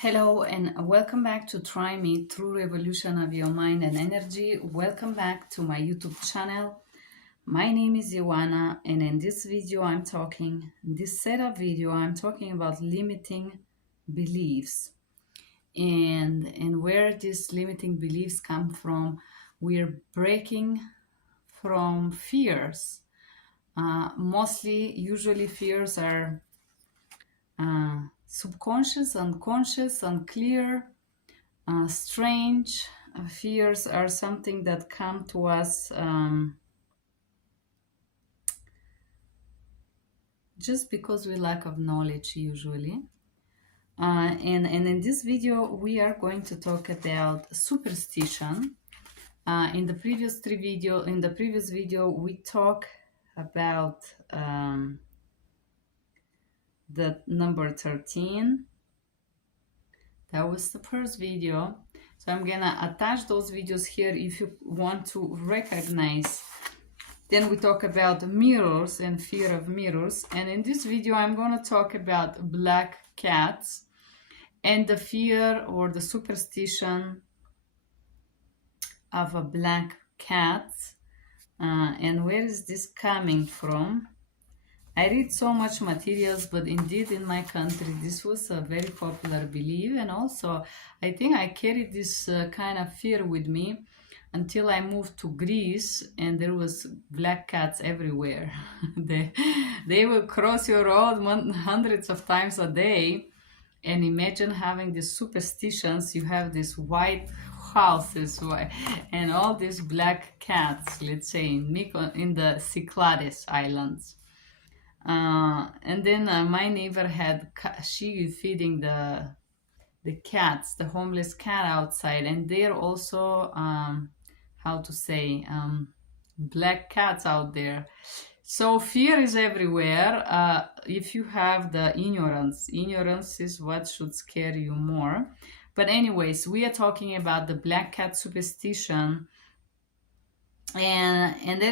Hello and welcome back to Try Me True Revolution of Your Mind and Energy. Welcome back to my YouTube channel. My name is Ioana, and in this video I'm talking about limiting beliefs and where these limiting beliefs come from. We're breaking from fears. Usually fears are subconscious, unconscious, unclear, strange. Fears are something that come to us just because we lack of knowledge usually. And in this video we are going to talk about superstition. In the previous video we talk about the number 13. That was the first video. So I'm gonna attach those videos here if you want to recognize. Then we talk about mirrors and fear of mirrors. And in this video, I'm gonna talk about black cats and the fear or the superstition of a black cat. And where is this coming from? I read so much materials, but indeed in my country this was a very popular belief, and also I think I carried this kind of fear with me until I moved to Greece, and there was black cats everywhere. they will cross your road hundreds of times a day, and imagine having these superstitions. You have these white houses and all these black cats, let's say in the Cyclades Islands. And then my neighbor had she feeding the cats, the homeless cat outside, and they're also black cats out there. So fear is everywhere. If you have the ignorance is what should scare you more. But anyways, we are talking about the black cat superstition, and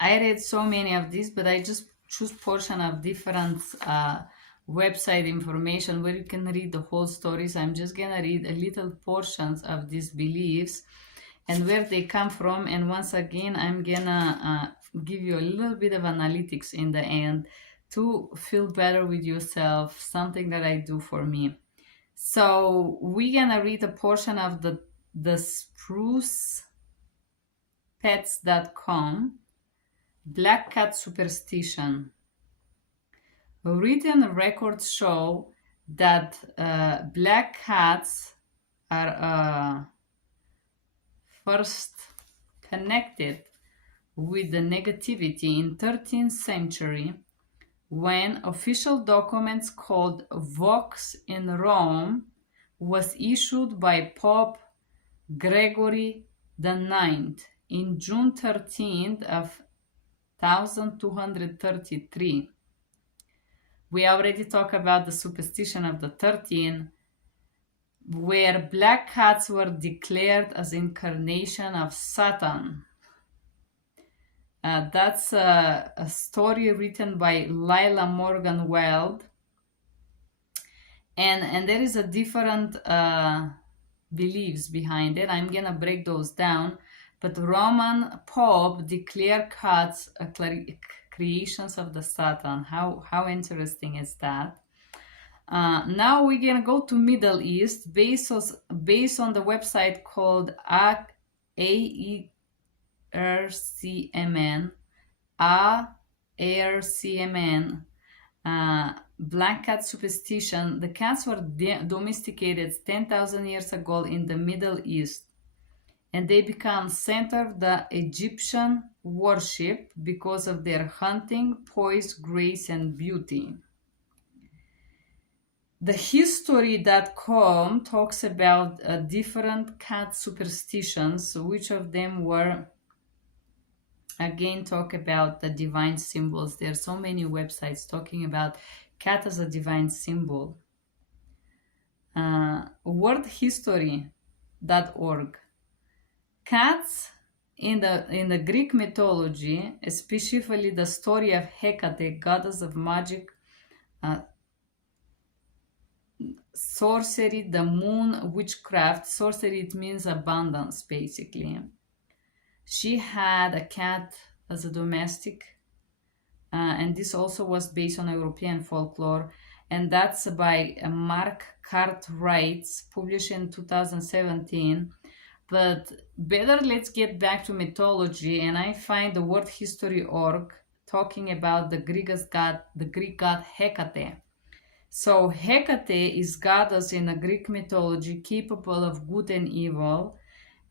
I read so many of these, but I just choose portion of different website information where you can read the whole stories. I'm just gonna read a little portions of these beliefs and where they come from, and once again I'm gonna give you a little bit of analytics in the end to feel better with yourself, something that I do for me. So we're gonna read a portion of the sprucepets.com Black cat superstition. Written records show that black cats are first connected with the negativity in 13th century when official documents called Vox in Rome was issued by Pope Gregory IX in June 13th of 1233. We already talked about the superstition of the 13, where black cats were declared as incarnation of Satan. That's a story written by Lila Morgan Weld, and there is a different beliefs behind it. I'm gonna break those down. But Roman Pope declared cats creations of the Satan. How interesting is that? Now we're gonna go to Middle East based on the website called AERCMN. Black cat superstition. The cats were domesticated 10,000 years ago in the Middle East, and they become center of the Egyptian worship because of their hunting, poise, grace, and beauty. The history.com talks about different cat superstitions, which of them were, again, talk about the divine symbols. There are so many websites talking about cat as a divine symbol. Worldhistory.org. Cats in the Greek mythology, especially the story of Hecate, goddess of magic, sorcery, the moon, witchcraft. Sorcery, it means abundance, basically. She had a cat as a domestic, and this also was based on European folklore, and that's by Mark Cartwright, published in 2017. But better, let's get back to mythology, and I find the word history.org talking about the Greek god Hecate. So Hecate is goddess in the Greek mythology, capable of good and evil,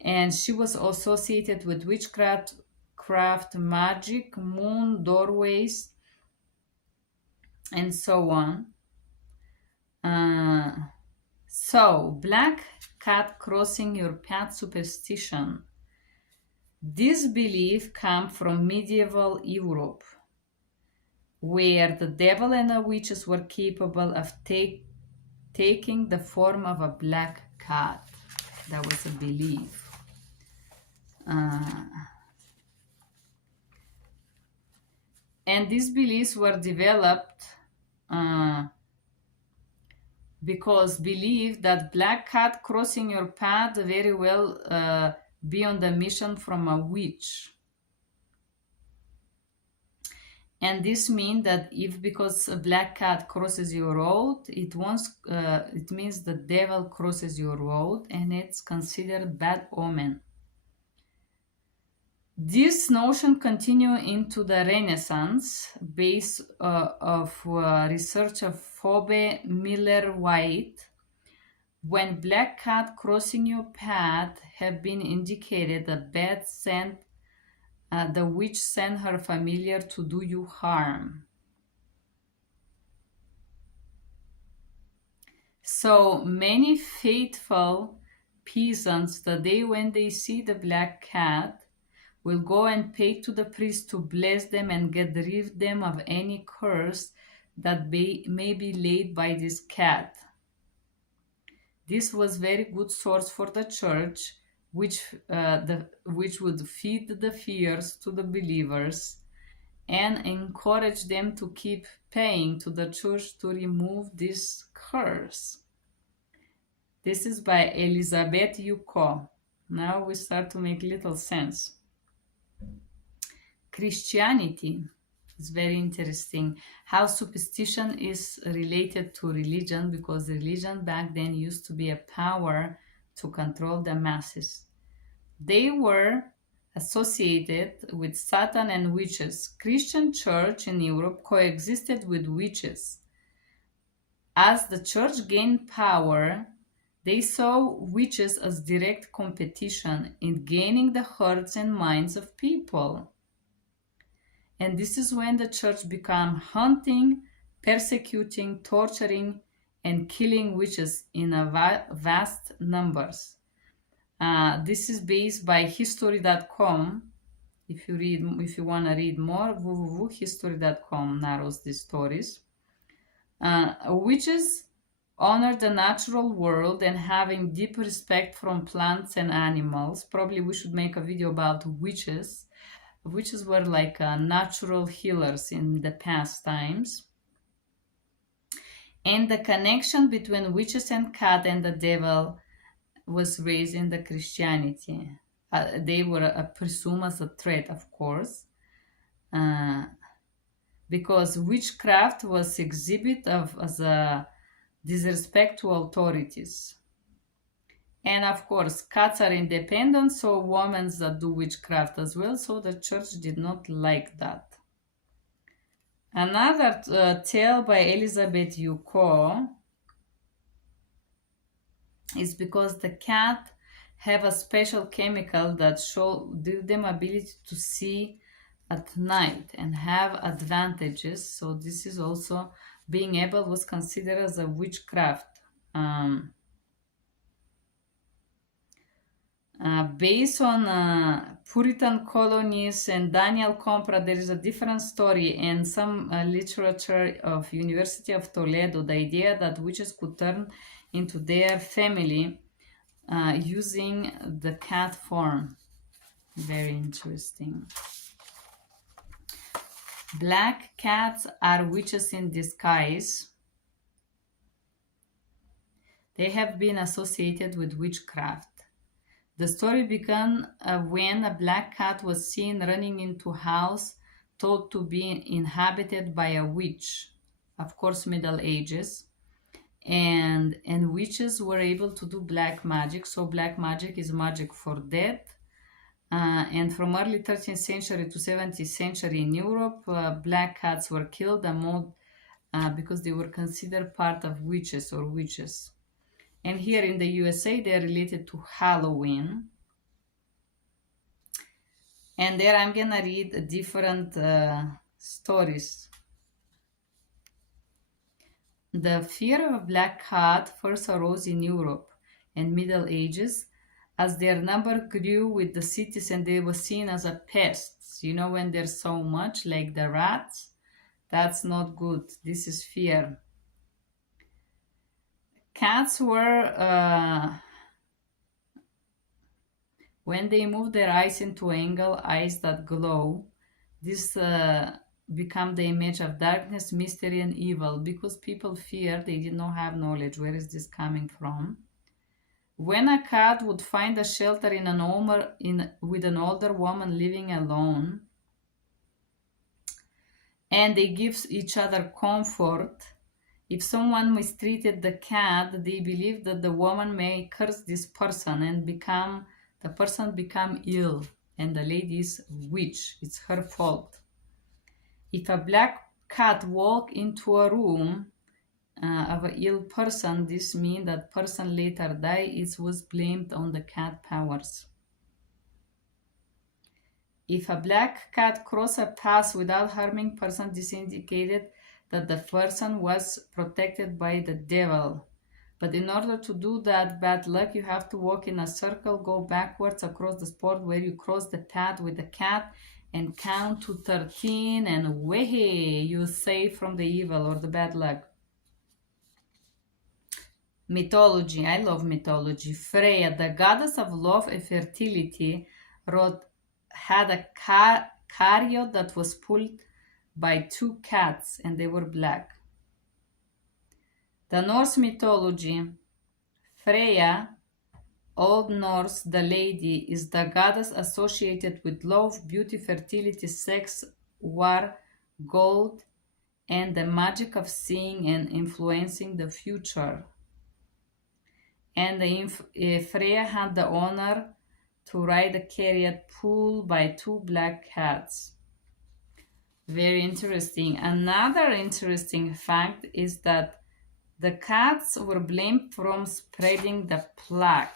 and she was associated with witchcraft, magic, moon, doorways, and so on. So, black cat crossing your path superstition. This belief comes from medieval Europe, where the devil and the witches were capable of taking the form of a black cat. That was a belief. And these beliefs were developed because believe that black cat crossing your path very well be on the mission from a witch. And this means that if because a black cat crosses your road, it means the devil crosses your road, and it's considered bad omen. This notion continued into the Renaissance, based of research of Phoebe Miller-White. When black cat crossing your path have been indicated a bad scent, the witch sent her familiar to do you harm. So many faithful peasants, the day when they see the black cat, will go and pay to the priest to bless them and get rid of them of any curse that may be laid by this cat. This was very good source for the church, which would feed the fears to the believers and encourage them to keep paying to the church to remove this curse. This is by Elizabeth Yuko. Now we start to make little sense. Christianity is very interesting. How superstition is related to religion, because religion back then used to be a power to control the masses. They were associated with Satan and witches. Christian church in Europe coexisted with witches. As the church gained power, they saw witches as direct competition in gaining the hearts and minds of people. And this is when the church began hunting, persecuting, torturing, and killing witches in a vast numbers. This is based by history.com. If you want to read more, www.history.com narrows these stories. Witches honor the natural world and having deep respect from plants and animals. Probably we should make a video about witches. Witches were like natural healers in the past times. And the connection between witches and cat and the devil was raised in the Christianity. They were presumed as a threat, of course, because witchcraft was exhibit as a disrespect to authorities. And of course, cats are independent, so women that do witchcraft as well, so the church did not like that. Another tale by Elizabeth Yuko is because the cat have a special chemical that give them ability to see at night and have advantages. So this is also being able was considered as a witchcraft. Based on Puritan colonies and Daniel Compra, there is a different story, and some literature of University of Toledo, the idea that witches could turn into their family using the cat form. Very interesting. Black cats are witches in disguise. They have been associated with witchcraft. The story began when a black cat was seen running into a house thought to be inhabited by a witch, of course, Middle Ages, and witches were able to do black magic. So black magic is magic for death. And from early 13th century to 17th century in Europe, black cats were killed because they were considered part of witches or witches. And here in the USA, they are related to Halloween. And there I'm gonna read different stories. The fear of a black cat first arose in Europe and Middle Ages as their number grew with the cities and they were seen as a pest. You know, when there's so much, like the rats, that's not good. This is fear. Cats were, when they move their eyes into angle, eyes that glow, this become the image of darkness, mystery, and evil. Because people fear, they did not have knowledge. Where is this coming from? When a cat would find a shelter with an older woman living alone, and they give each other comfort, if someone mistreated the cat, they believe that the woman may curse this person and the person become ill, and the lady is witch. It's her fault. If a black cat walk into a room of an ill person, this means that person later die. It was blamed on the cat powers. If a black cat cross a path without harming person, this indicated that the person was protected by the devil. But in order to do that bad luck, you have to walk in a circle, go backwards across the spot where you cross the path with the cat and count to 13, and way you're safe from the evil or the bad luck. Mythology. I love mythology. Freya, the goddess of love and fertility, had a chariot that was pulled by two cats, and they were black. The Norse mythology. Freya, Old Norse, the lady, is the goddess associated with love, beauty, fertility, sex, war, gold, and the magic of seeing and influencing the future. And Freya had the honor to ride a chariot pulled by two black cats. Very interesting. Another interesting fact is that the cats were blamed from spreading the plague.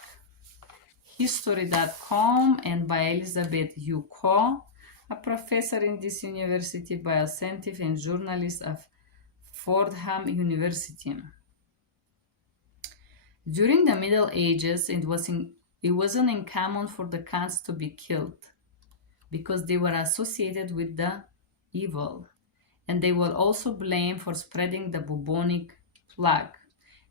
History.com and by Elizabeth Yuko, a professor in this university, bioscientist and journalist of Fordham University. During the Middle Ages, it wasn't uncommon for the cats to be killed because they were associated with the evil, and they were also blamed for spreading the bubonic plague.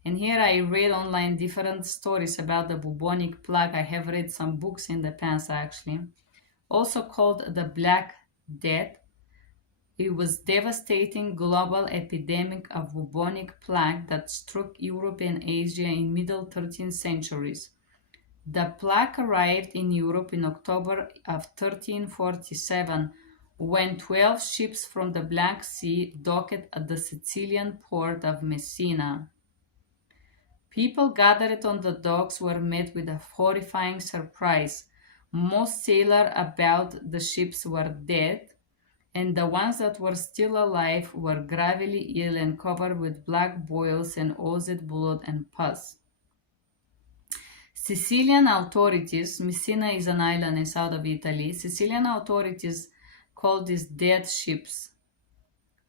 And here I read online different stories about the bubonic plague. I have read some books in the past actually, also called the Black Death. It was devastating global epidemic of bubonic plague that struck Europe and Asia in middle 13th centuries. The plague arrived in Europe in October of 1347 when 12 ships from the Black Sea docked at the Sicilian port of Messina. People gathered on the docks were met with a horrifying surprise. Most sailors about the ships were dead, and the ones that were still alive were gravely ill and covered with black boils and oozed blood and pus. Sicilian authorities, Messina is an island in south of Italy, Sicilian authorities called these dead ships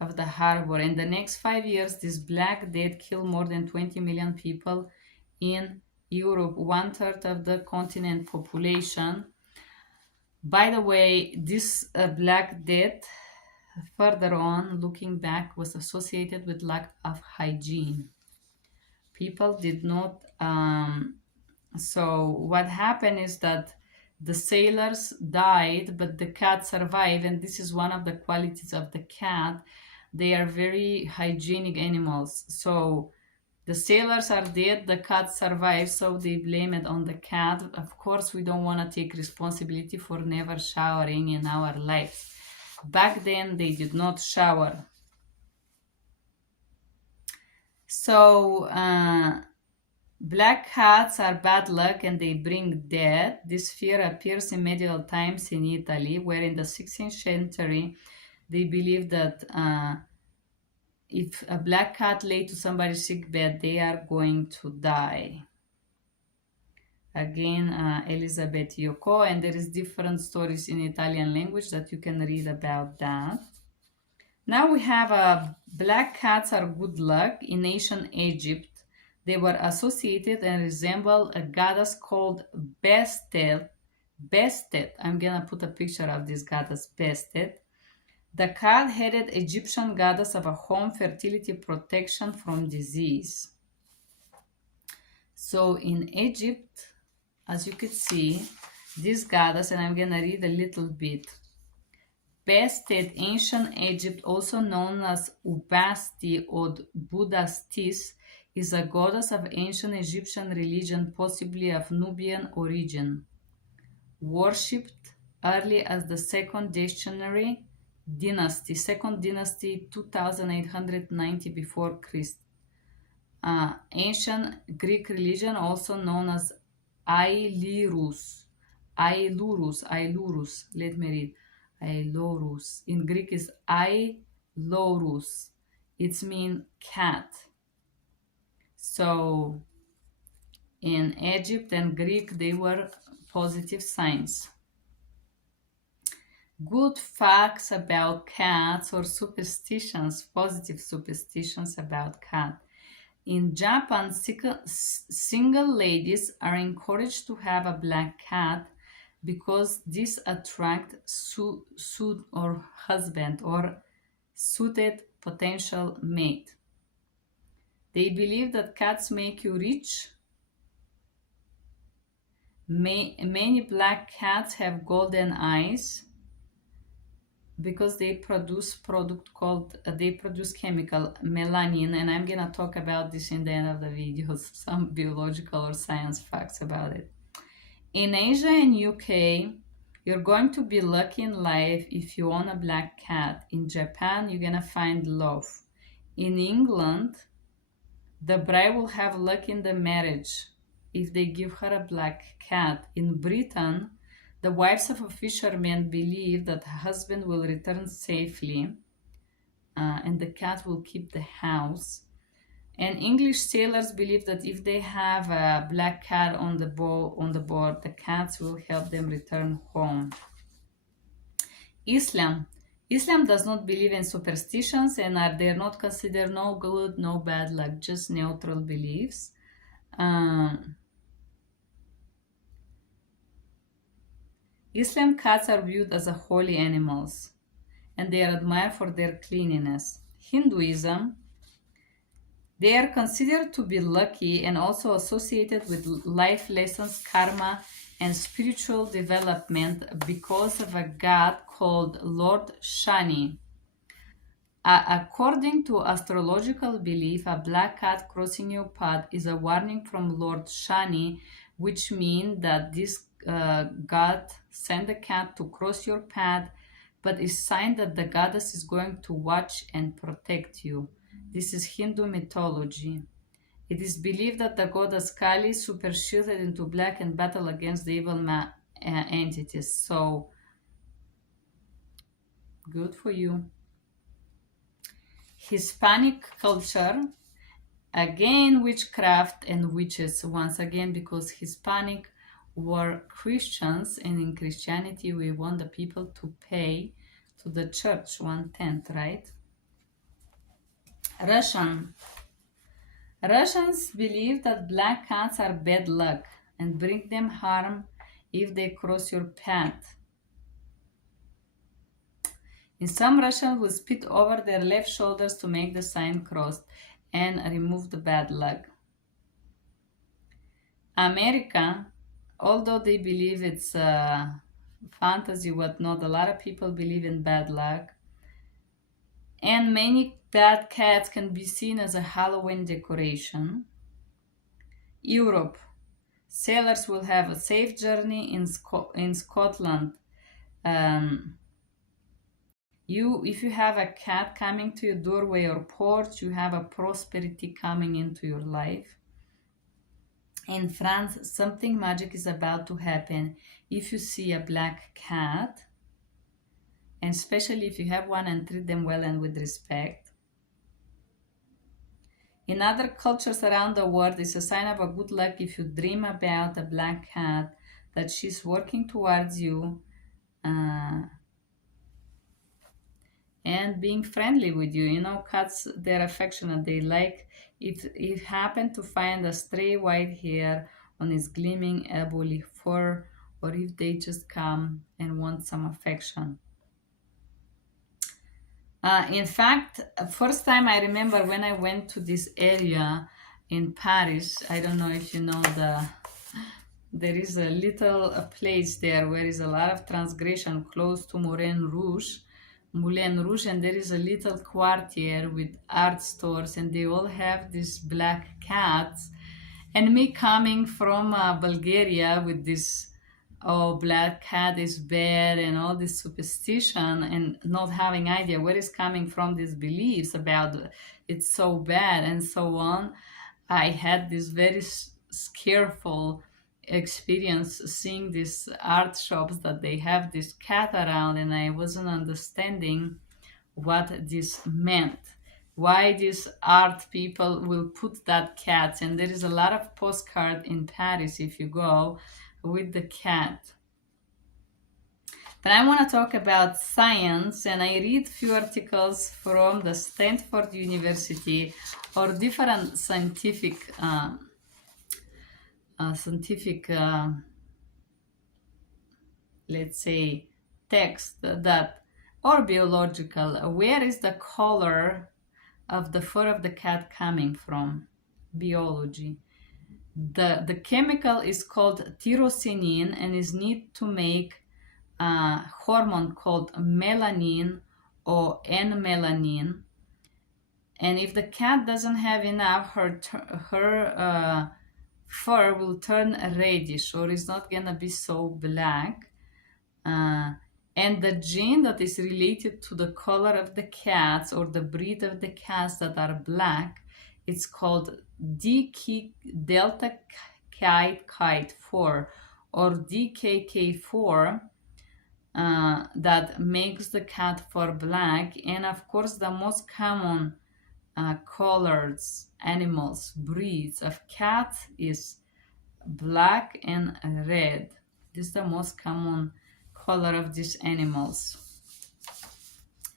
of the harbor. In the next 5 years, this Black Death killed more than 20 million people in Europe, 1/3 of the continent population. By the way, this Black Death, further on, looking back, was associated with lack of hygiene. People did not... so what happened is that the sailors died, but the cat survived, and this is one of the qualities of the cat. They are very hygienic animals. So The sailors are dead, the cat survived, so they blame it on the cat. Of course, we don't want to take responsibility for never showering in our lives. Back then, they did not shower. So, black cats are bad luck and they bring death. This fear appears in medieval times in Italy, where in the 16th century, they believed that if a black cat lay to somebody's sick bed, they are going to die. Again, Elizabeth Yoko, and there is different stories in Italian language that you can read about that. Now we have black cats are good luck. In ancient Egypt, they were associated and resemble a goddess called Bestet. Bestet, I'm gonna put a picture of this goddess Bestet. The cat-headed Egyptian goddess of a home, fertility, protection from disease. So in Egypt, as you can see, this goddess, and I'm gonna read a little bit. Bestet, ancient Egypt, also known as Ubasti or Budastis, is a goddess of ancient Egyptian religion, possibly of Nubian origin. Worshipped early as the second dynasty, 2890 before Christ. Ancient Greek religion, also known as Ailurus. Let me read. Ailurus. In Greek is Ailurus. It means cat. So in Egypt and Greek, they were positive signs. Good facts about cats or superstitions, positive superstitions about cats. In Japan, single ladies are encouraged to have a black cat because this attracts suit or husband or suited potential mate. They believe that cats make you rich. Many black cats have golden eyes because they produce chemical melanin, and I'm gonna talk about this in the end of the video, some biological or science facts about it. In Asia and UK, you're going to be lucky in life if you own a black cat. In Japan, you're gonna find love. In England, the bride will have luck in the marriage if they give her a black cat. In Britain, the wives of a fisherman believe that her husband will return safely and the cat will keep the house. And English sailors believe that if they have a black cat on the board, the cats will help them return home. Islam does not believe in superstitions, and they're not considered no good, no bad luck, just neutral beliefs. Islam cats are viewed as holy animals, and they are admired for their cleanliness. Hinduism, they are considered to be lucky and also associated with life lessons, karma, and spiritual development because of a god called Lord Shani. According to astrological belief, a black cat crossing your path is a warning from Lord Shani, which means that this god sent the cat to cross your path, but is sign that the goddess is going to watch and protect you. This is Hindu mythology. It is believed that the goddess Kali super shielded into black and battle against the evil entities. So, good for you. Hispanic culture, again witchcraft and witches, once again because Hispanic were Christians, and in Christianity we want the people to pay to the church 1/10, right? Russians believe that black cats are bad luck and bring them harm if they cross your path. In some, Russians will spit over their left shoulders to make the sign crossed and remove the bad luck. America, although they believe it's fantasy, whatnot, a lot of people believe in bad luck. And many bad cats can be seen as a Halloween decoration. Europe. Sailors will have a safe journey in Scotland. If you have a cat coming to your doorway or porch, you have a prosperity coming into your life. In France, something magic is about to happen if you see a black cat, and especially if you have one, and treat them well and with respect. In other cultures around the world, it's a sign of a good luck if you dream about a black cat, that she's working towards you and being friendly with you. You know, cats, they're affectionate. They like, if you happen to find a stray white hair on his gleaming ebony fur, or if they just come and want some affection. In fact, first time I remember when I went to this area in Paris, I don't know if you know, there is a little place there where is a lot of transgression close to Moulin Rouge, and there is a little quartier with art stores, and they all have these black cats. And me coming from Bulgaria with this, oh, black cat is bad and all this superstition, and not having idea where is coming from these beliefs about it's so bad and so on, I had this very scareful experience seeing these art shops that they have this cat around, and I wasn't understanding what this meant, why these art people will put that cat. And there is a lot of postcard in Paris if you go with the cat. But I want to talk about science, and I read few articles from the Stanford University or different scientific let's say text that, or biological, where is the color of the fur of the cat coming from? Biology. The chemical is called tyrosine and is needed to make a hormone called melanin or N-melanin. And if the cat doesn't have enough, her fur will turn reddish, or is not gonna be so black. And the gene that is related to the color of the cats or the breed of the cats that are black, it's called delta kite 4 or DKK4, that makes the cat fur black. And of course, the most common colors, animals, breeds of cat is black and red. This is the most common color of these animals.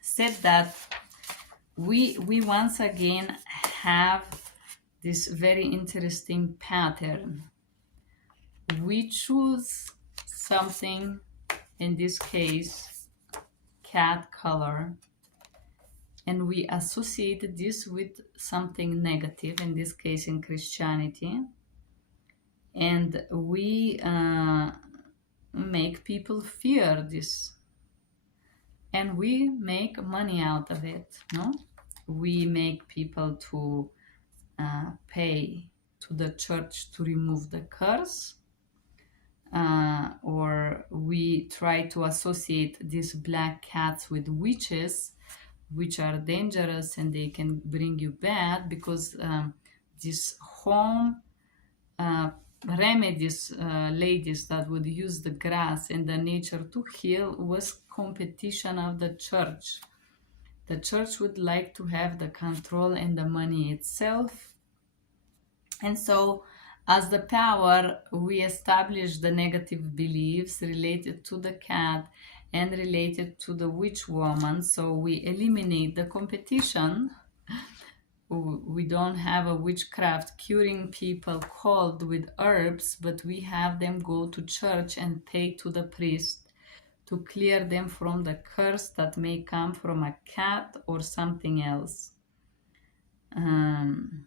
Said that we once again have this very interesting pattern. We choose something, in this case cat color, and we associate this with something negative, in this case in Christianity, and we make people fear this, and we make money out of it. No, we make people to pay to the church to remove the curse, or we try to associate these black cats with witches, which are dangerous and they can bring you bad, because these home remedies, ladies that would use the grass and the nature to heal, was competition of the church. The church would like to have the control and the money itself. And so as the power, we establish the negative beliefs related to the cat and related to the witch woman. So we eliminate the competition. We don't have a witchcraft curing people cold with herbs, but we have them go to church and pay to the priest to clear them from the curse that may come from a cat or something else. And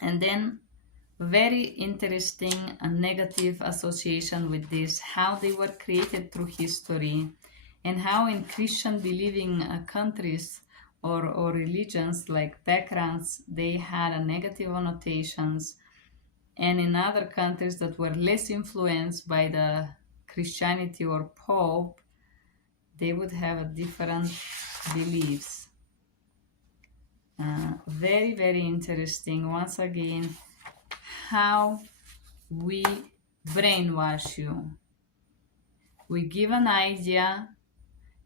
then very interesting negative association with this, how they were created through history, and how in Christian believing countries or religions like backgrounds, they had a negative annotations, and in other countries that were less influenced by the Christianity or Pope, they would have a different beliefs. Very, very interesting. Once again, how we brainwash you. We give an idea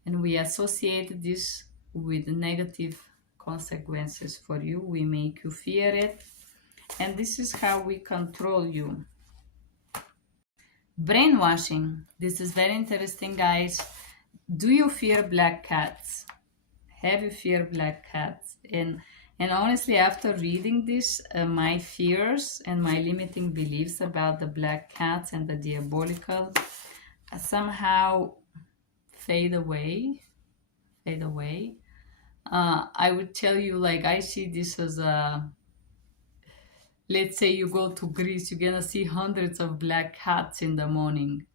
and we associate this with negative consequences for you. We make you fear it. And this is how we control you. Brainwashing. This is very interesting, guys. Do you fear black cats? Have you fear black cats? And honestly, after reading this, my fears and my limiting beliefs about the black cats and the diabolical somehow fade away. I would tell you, like, I see this as a, let's say you go to Greece, you're gonna see hundreds of black cats in the morning.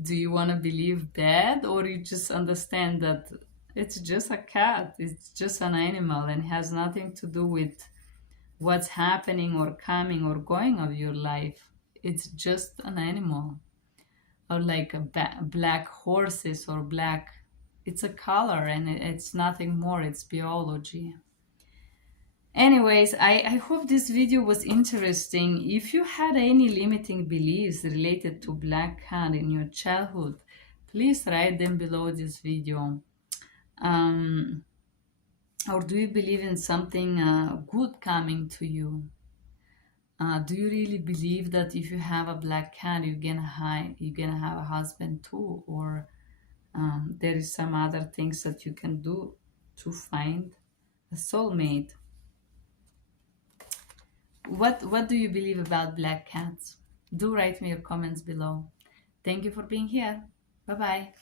Do you want to believe that, or you just understand that it's just a cat, it's just an animal and has nothing to do with what's happening or coming or going of your life? It's just an animal. Or like black horses or black, it's a color and it's nothing more, it's biology. Anyways, I hope this video was interesting. If you had any limiting beliefs related to black cat in your childhood, please write them below this video. Or do you believe in something good coming to you? Do you really believe that if you have a black cat, you're gonna have a husband too? Or there is some other things that you can do to find a soulmate? What do you believe about black cats? Do write me your comments below. Thank you for being here. Bye-bye.